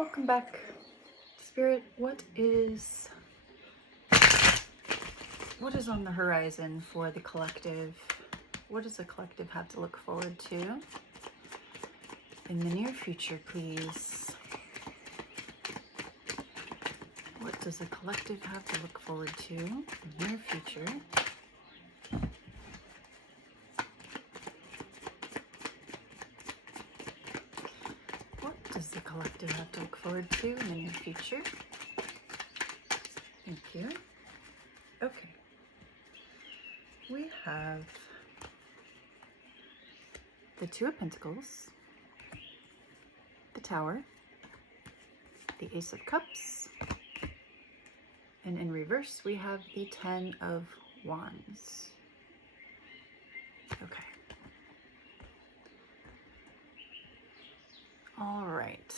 Welcome back, Spirit. What is on the horizon for the collective? What does the collective have to look forward to in the near future, please? What does the collective have to look forward to in the near future? Does the collective have to look forward to in the near future? Thank you. Okay. We have the Two of Pentacles, the Tower, the Ace of Cups, and in reverse we have the Ten of Wands. Okay. All right.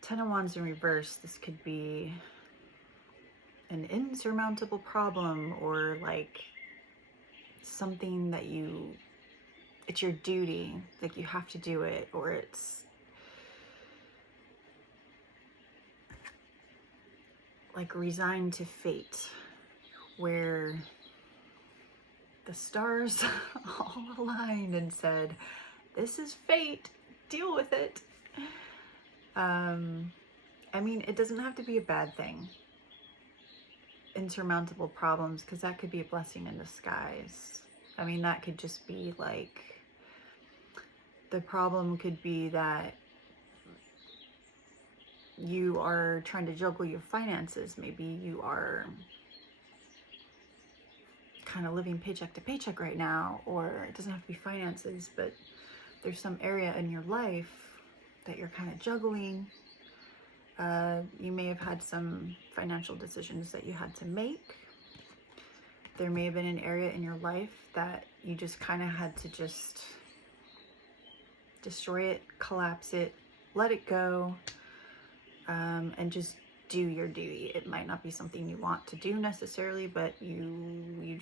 Ten of Wands in reverse. This could be an insurmountable problem, or like something that it's your duty, like you have to do it, or it's like resigned to fate, where the stars all aligned and said, this is fate, deal with it. I mean, it doesn't have to be a bad thing. Insurmountable problems, because that could be a blessing in disguise. I mean, that could just be like, the problem could be that you are trying to juggle your finances. Maybe you are kind of living paycheck to paycheck right now, or it doesn't have to be finances, but there's some area in your life that you're kind of juggling. You may have had some financial decisions that you had to make. There may have been an area in your life that you just kind of had to just destroy it, collapse it, let it go, and just do your duty. It might not be something you want to do necessarily, but you need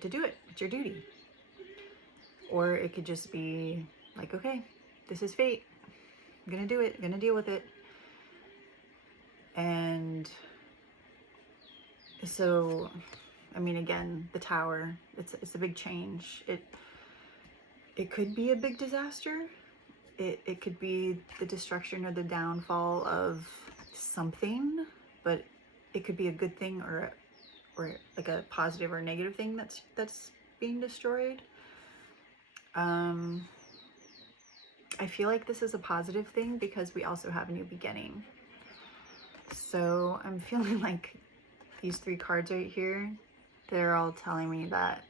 to do it. It's your duty. Or it could just be like, okay, this is fate. I'm gonna do it. I'm gonna deal with it. And so, I mean, again, the Tower, it's a big change. It could be a big disaster. It could be the destruction or the downfall of something, but it could be a good thing or like a positive or negative thing that's being destroyed. I feel like this is a positive thing because we also have a new beginning. So I'm feeling like these three cards right here, they're all telling me that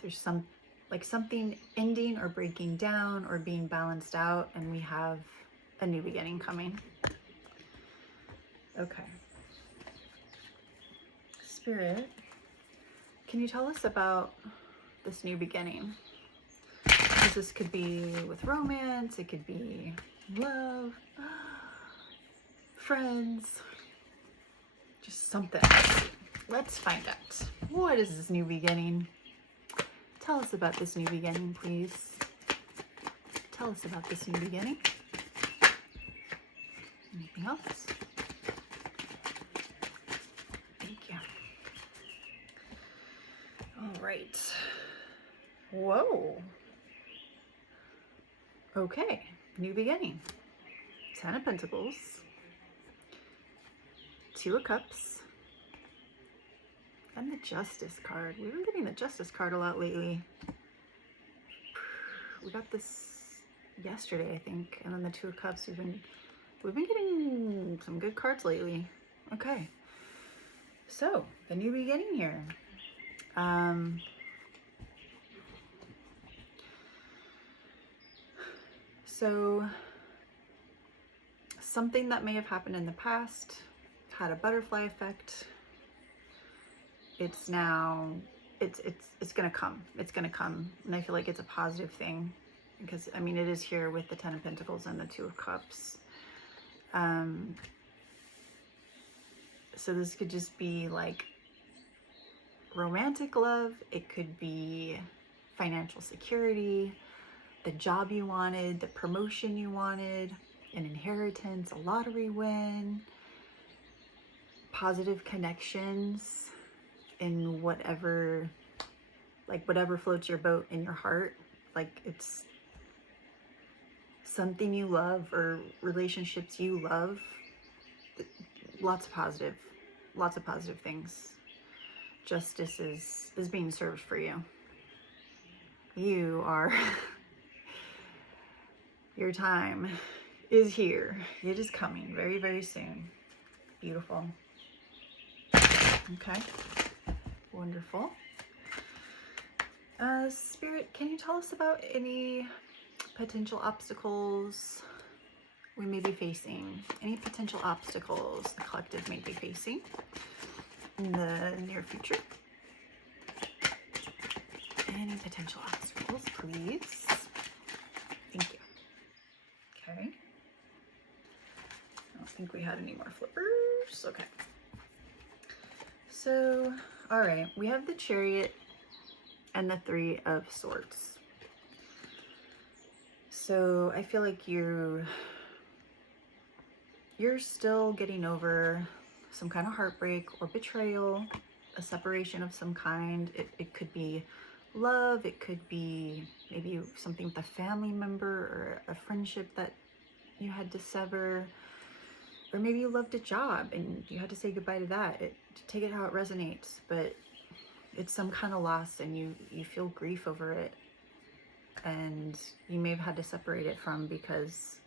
there's something ending or breaking down or being balanced out, and we have a new beginning coming. Okay. Spirit, can you tell us about this new beginning? Because this could be with romance, it could be love, friends, just something. Let's find out. What is this new beginning? Tell us about this new beginning, please. Tell us about this new beginning. Anything else? Thank you. All right. Whoa. Okay, new beginning. Ten of Pentacles, Two of Cups, and the Justice card. We've been getting the Justice card a lot lately. We got this yesterday, I think, and then the Two of Cups. We've been getting some good cards lately. Okay, so the new beginning here. So something that may have happened in the past had a butterfly effect. It's now, it's gonna come. It's gonna come, and I feel like it's a positive thing because, I mean, it is here with the Ten of Pentacles and the Two of Cups. So this could just be like romantic love. It could be financial security. the job you wanted, the promotion you wanted, an inheritance, a lottery win, positive connections in whatever, like whatever floats your boat in your heart. Like it's something you love or relationships you love. Lots of positive things. Justice is being served for you. You are, your time is here. It is coming very, very soon. Beautiful. Okay, wonderful. Spirit, can you tell us about any potential obstacles we may be facing? Any potential obstacles the collective may be facing in the near future? Any potential obstacles, please? Thank you. Okay. I don't think we had any more flippers. Okay. So, all right, we have the Chariot and the Three of Swords. So I feel like you're still getting over some kind of heartbreak or betrayal, a separation of some kind. It could be love, it could be maybe something with a family member or a friendship that you had to sever, or maybe you loved a job and you had to say goodbye to that. Take it how it resonates, but it's some kind of loss and you feel grief over it, and you may have had to separate it from because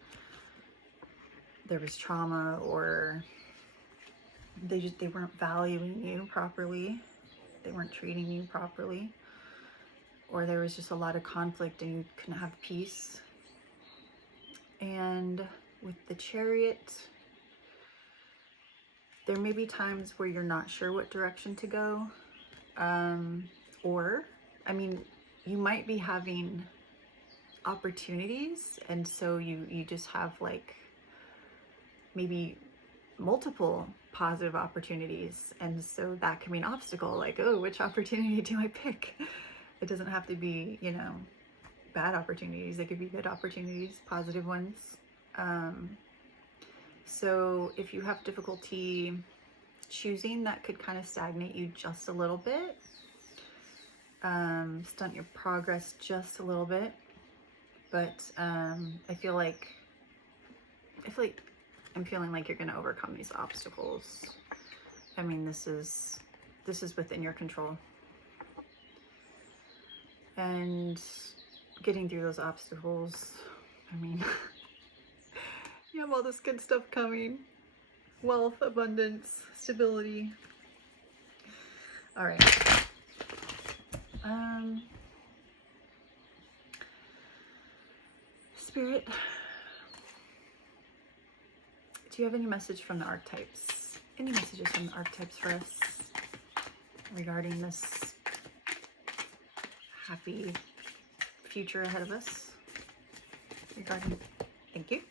there was trauma, or they weren't valuing you properly, they weren't treating you properly, or there was just a lot of conflict and you couldn't have peace. And with the Chariot, there may be times where you're not sure what direction to go, or I mean, you might be having opportunities, and so you just have like maybe multiple positive opportunities, and so that can be an obstacle, like, oh, which opportunity do I pick? It doesn't have to be, you know, bad opportunities. It could be good opportunities, positive ones. So if you have difficulty choosing, that could kind of stagnate you just a little bit, stunt your progress just a little bit. But I feel like I'm feeling like you're going to overcome these obstacles. I mean, this is within your control. And getting through those obstacles, I mean, you have all this good stuff coming. Wealth, abundance, stability. All right. Spirit, do you have any message from the archetypes? Any messages from the archetypes for us regarding this happy future ahead of us? Thank you.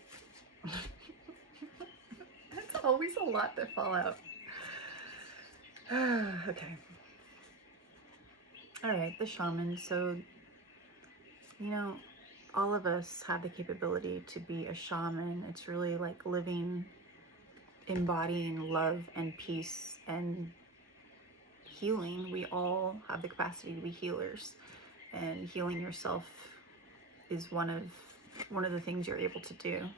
That's always a lot to fall out. Okay. All right, the Shaman. So, you know, all of us have the capability to be a shaman. It's really like living, embodying love and peace and healing. We all have the capacity to be healers, and healing yourself is one of the things you're able to do.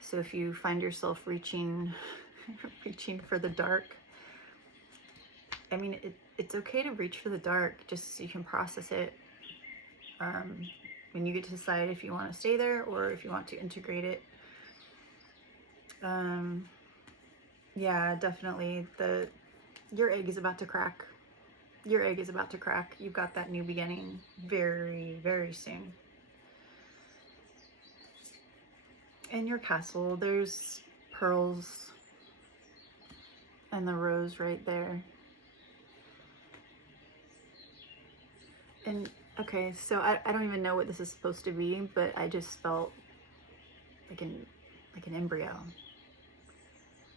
So if you find yourself reaching for the dark, I mean, it's okay to reach for the dark, just so you can process it. When you get to decide if you want to stay there or if you want to integrate it. Yeah, definitely. Your egg is about to crack. Your egg is about to crack. You've got that new beginning very, very soon. In your castle, there's pearls and the rose right there. And okay, so I don't even know what this is supposed to be, but I just felt like an embryo.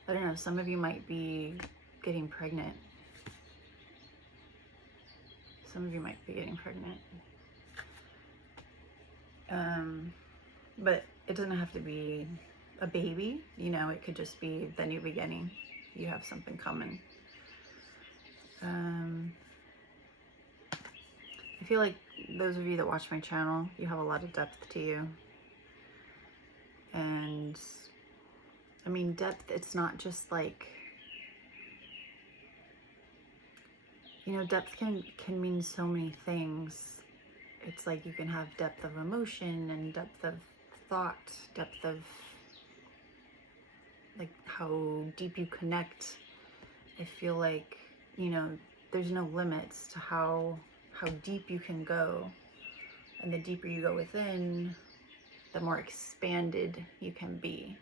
I don't know, some of you might be getting pregnant. Some of you might be getting pregnant. But it doesn't have to be a baby, you know, it could just be the new beginning. You have something coming. I feel like those of you that watch my channel, you have a lot of depth to you. And I mean, depth, it's not just like, you know, depth can mean so many things. It's like you can have depth of emotion and depth of thought, depth of like how deep you connect. I feel like, you know, there's no limits to how deep you can go. And the deeper you go within, the more expanded you can be.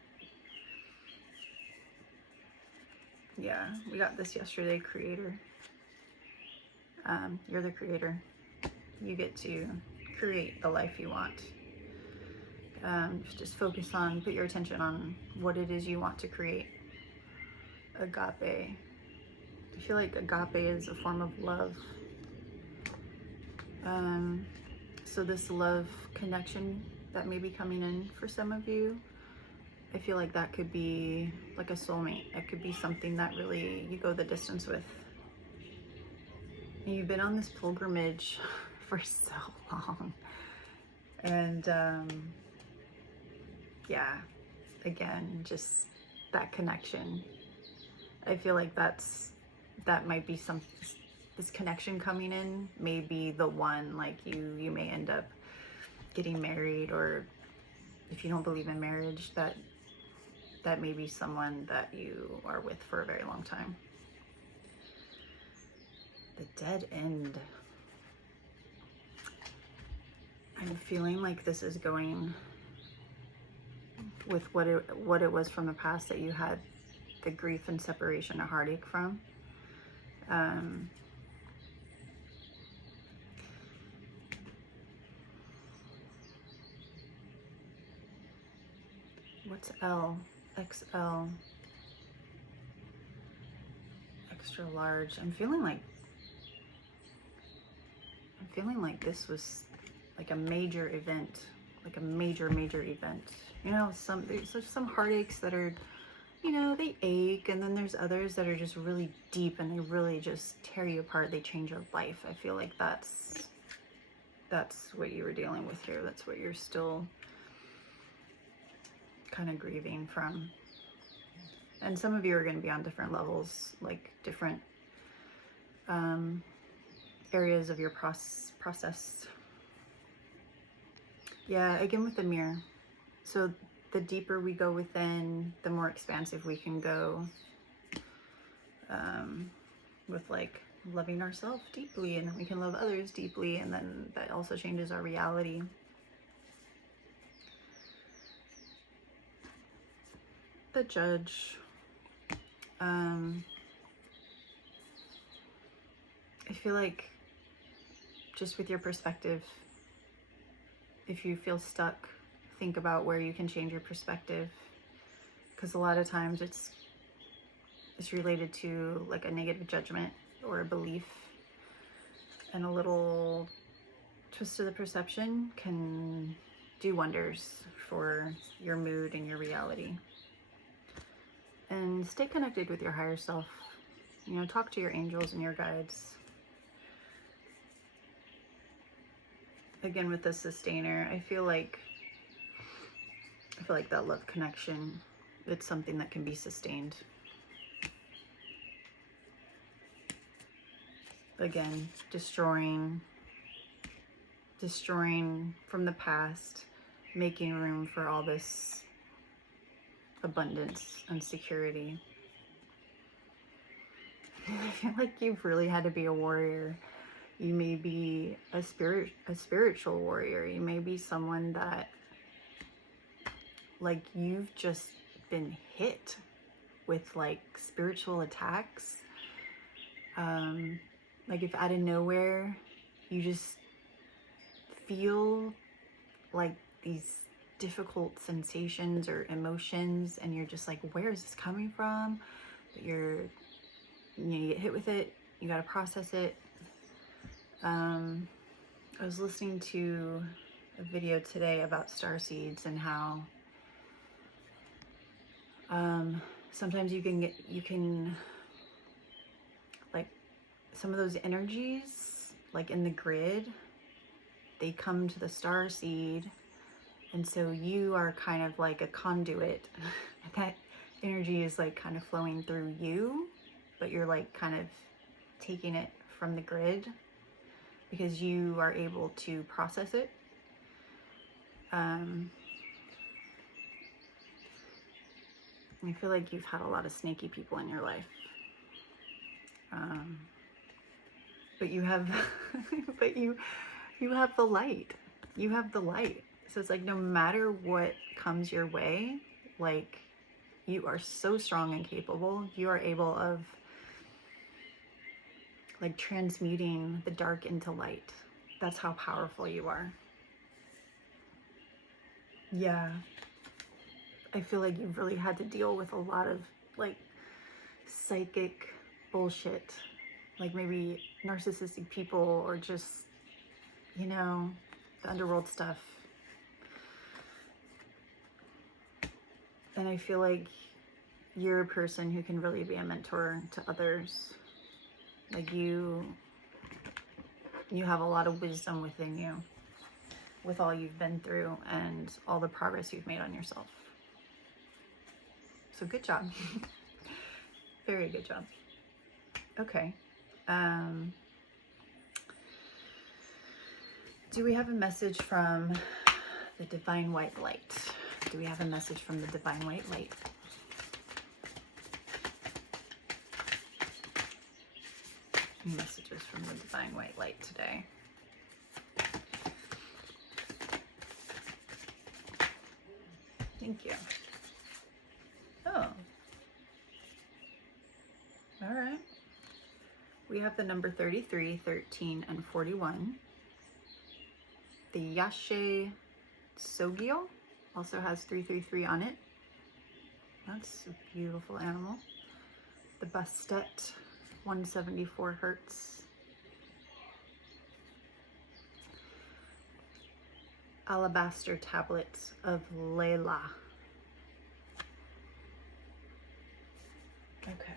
Yeah, we got this yesterday, creator. You're the creator. You get to create the life you want. Just focus on, put your attention on what it is you want to create. Agape. I feel like agape is a form of love. So this love connection that may be coming in for some of you, I feel like that could be like a soulmate. It could be something that really you go the distance with. And you've been on this pilgrimage for so long. And yeah, again, just that connection. I feel like that might be this connection coming in may be the one, like you may end up getting married, or if you don't believe in marriage, that may be someone that you are with for a very long time. The dead end. I'm feeling like this is going with what it was from the past that you had the grief and separation or heartache from. What's L? XL. Extra large. I'm feeling like this was like a major event, like a major event. You know, there's some heartaches that are, you know, they ache, and then there's others that are just really deep and they really just tear you apart. They change your life. I feel like that's what you were dealing with here. That's what you're still kind of grieving from. And some of you are going to be on different levels, like different areas of your process. Yeah, again with the mirror. So the deeper we go within, the more expansive we can go, with like loving ourselves deeply, and then we can love others deeply, and then that also changes our reality. The Judge. I feel like just with your perspective, if you feel stuck, think about where you can change your perspective, because a lot of times it's related to like a negative judgment or a belief, and a little twist of the perception can do wonders for your mood and your reality. And stay connected with your higher self. You know, talk to your angels and your guides. Again, with the Sustainer, I feel like that love connection, it's something that can be sustained. Again, destroying from the past, making room for all this abundance and security. I feel like you've really had to be a warrior. You may be a spiritual warrior. You may be someone that, like, you've just been hit with like spiritual attacks. Like if out of nowhere you just feel like these difficult sensations or emotions, and you're just like, where is this coming from? But you get hit with it, you got to process it. I was listening to a video today about star seeds and how sometimes you can like some of those energies like in the grid, they come to the star seed, and so you are kind of like a conduit. That energy is like kind of flowing through you, but you're like kind of taking it from the grid because you are able to process it. I feel like you've had a lot of snaky people in your life. But you have, but you have the light. You have the light. So it's like no matter what comes your way, like you are so strong and capable. You are able of like transmuting the dark into light. That's how powerful you are. Yeah. I feel like you've really had to deal with a lot of like psychic bullshit, like maybe narcissistic people or just, you know, the underworld stuff. And I feel like you're a person who can really be a mentor to others. Like you have a lot of wisdom within you with all you've been through and all the progress you've made on yourself. So good job. Very good job. Okay. Do we have a message from the Divine White Light? Do we have a message from the Divine White Light? Messages from the Divine White Light today. Thank you. Oh. All right. We have the number 33, 13, and 41. The Yashe Sogio also has 333 on it. That's a beautiful animal. The Bastet, 174 hertz. Alabaster tablets of Layla. Okay.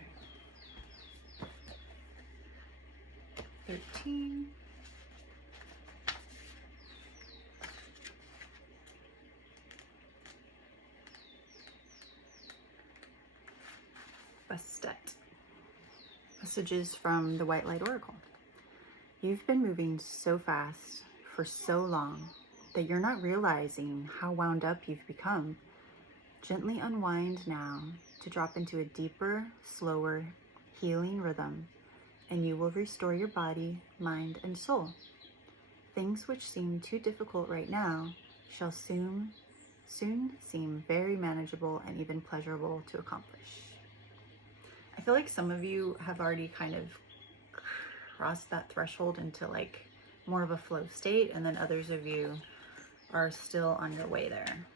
13. Bastet. Messages from the White Light Oracle. You've been moving so fast for so long that you're not realizing how wound up you've become. Gently unwind now to drop into a deeper, slower, healing rhythm, and you will restore your body, mind, and soul. Things which seem too difficult right now shall soon seem very manageable and even pleasurable to accomplish. I feel like some of you have already kind of crossed that threshold into like more of a flow state, and then others of you are still on your way there.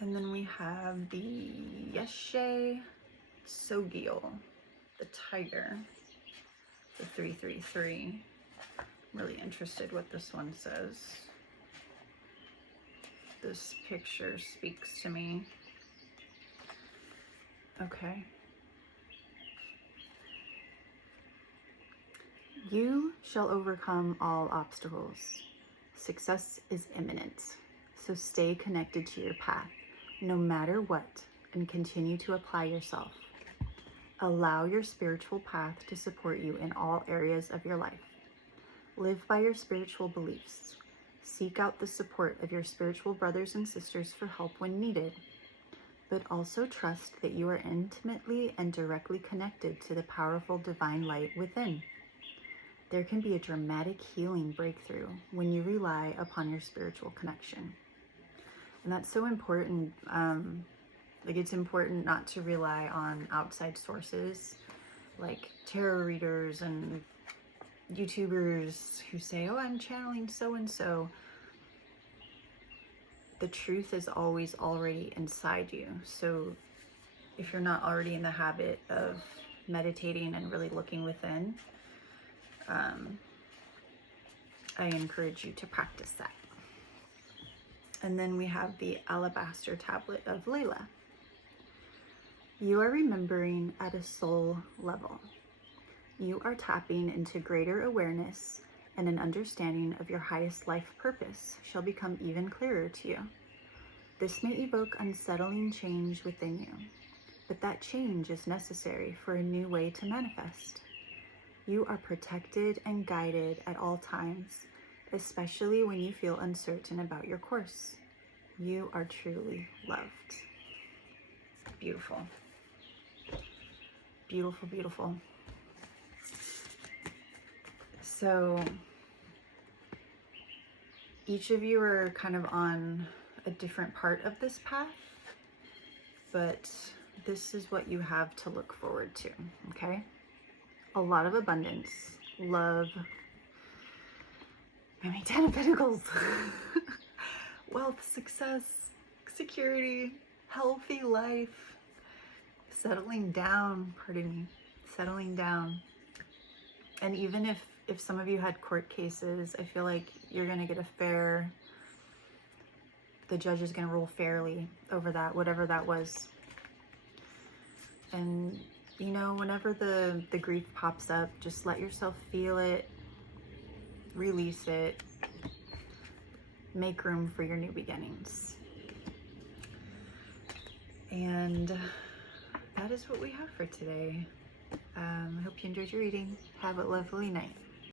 And then we have the Yeshe Sogio, the tiger, the 333. I'm really interested what this one says. This picture speaks to me. Okay. You shall overcome all obstacles. Success is imminent. So stay connected to your path, no matter what, and continue to apply yourself. Allow your spiritual path to support you in all areas of your life. Live by your spiritual beliefs. Seek out the support of your spiritual brothers and sisters for help when needed, but also trust that you are intimately and directly connected to the powerful divine light within. There can be a dramatic healing breakthrough when you rely upon your spiritual connection. And that's so important. Like it's important not to rely on outside sources like tarot readers and YouTubers who say, oh, I'm channeling so-and-so. The truth is always already inside you. So if you're not already in the habit of meditating and really looking within, I encourage you to practice that. And then we have the Alabaster Tablet of Layla. You are remembering at a soul level. You are tapping into greater awareness, and an understanding of your highest life purpose shall become even clearer to you. This may evoke unsettling change within you, but that change is necessary for a new way to manifest. You are protected and guided at all times, especially when you feel uncertain about your course. You are truly loved. Beautiful. Beautiful, beautiful. So each of you are kind of on a different part of this path, but this is what you have to look forward to, okay? A lot of abundance, love, maybe 10 of Pentacles, wealth, success, security, healthy life, settling down, settling down. And even if some of you had court cases, I feel like you're going to get the judge is going to rule fairly over that, whatever that was. And, you know, whenever the grief pops up, just let yourself feel it, release it, make room for your new beginnings. And that is what we have for today. I hope you enjoyed your reading. Have a lovely night.